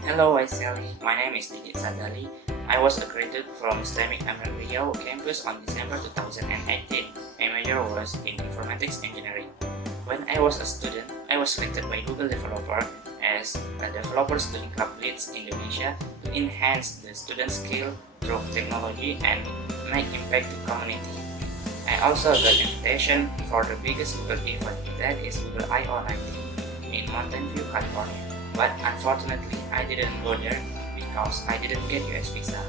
Hello YSEALI, my name is Didit Sadali. I was accredited from Islamic Riau campus on December 2018. My major was in informatics engineering. When I was a student, I was selected by Google Developer as a Developers Doing Club Leads Indonesia to enhance the student skill through technology and make impact to community. I also got invitation for the biggest Google event, that is Google I/O 19 in Mountain View, California. But unfortunately, I didn't go there because I didn't get US visa.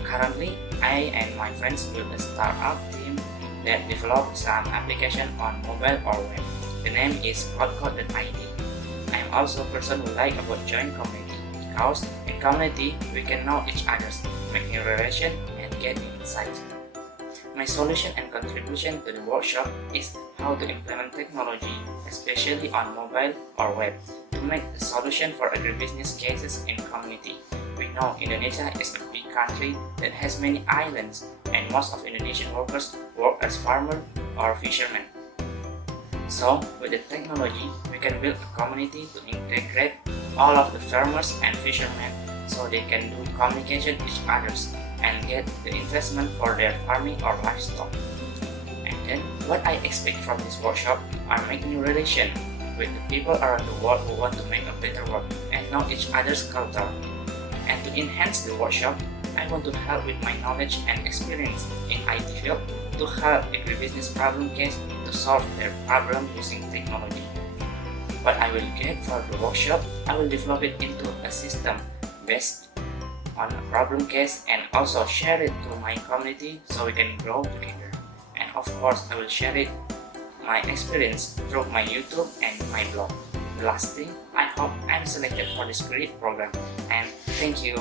Currently, I and my friends built a startup team that developed some application on mobile or web. The name is cloudcode.id. I am also a person who like about join community because in community we can know each other, make new relation and get new insight. My solution and contribution to the workshop is how to implement technology, especially on mobile or web, to make a solution for agribusiness cases in community. We know Indonesia is a big country that has many islands, and most of Indonesian workers work as farmers or fishermen. So, with the technology, we can build a community to integrate all of the farmers and fishermen so they can do communication with each others and get the investment for their farming or livestock. And then, what I expect from this workshop are make new relation with the people around the world who want to make a better world and know each other's culture. And to enhance the workshop, I want to help with my knowledge and experience in IT field to help agribusiness problem case to solve their problem using technology. What I will get for the workshop, I will develop it into a system based on a problem case and also share it to my community so we can grow together. And of course, I will share it my experience through my YouTube and my blog. The last thing, I hope I'm selected for this great program, and thank you.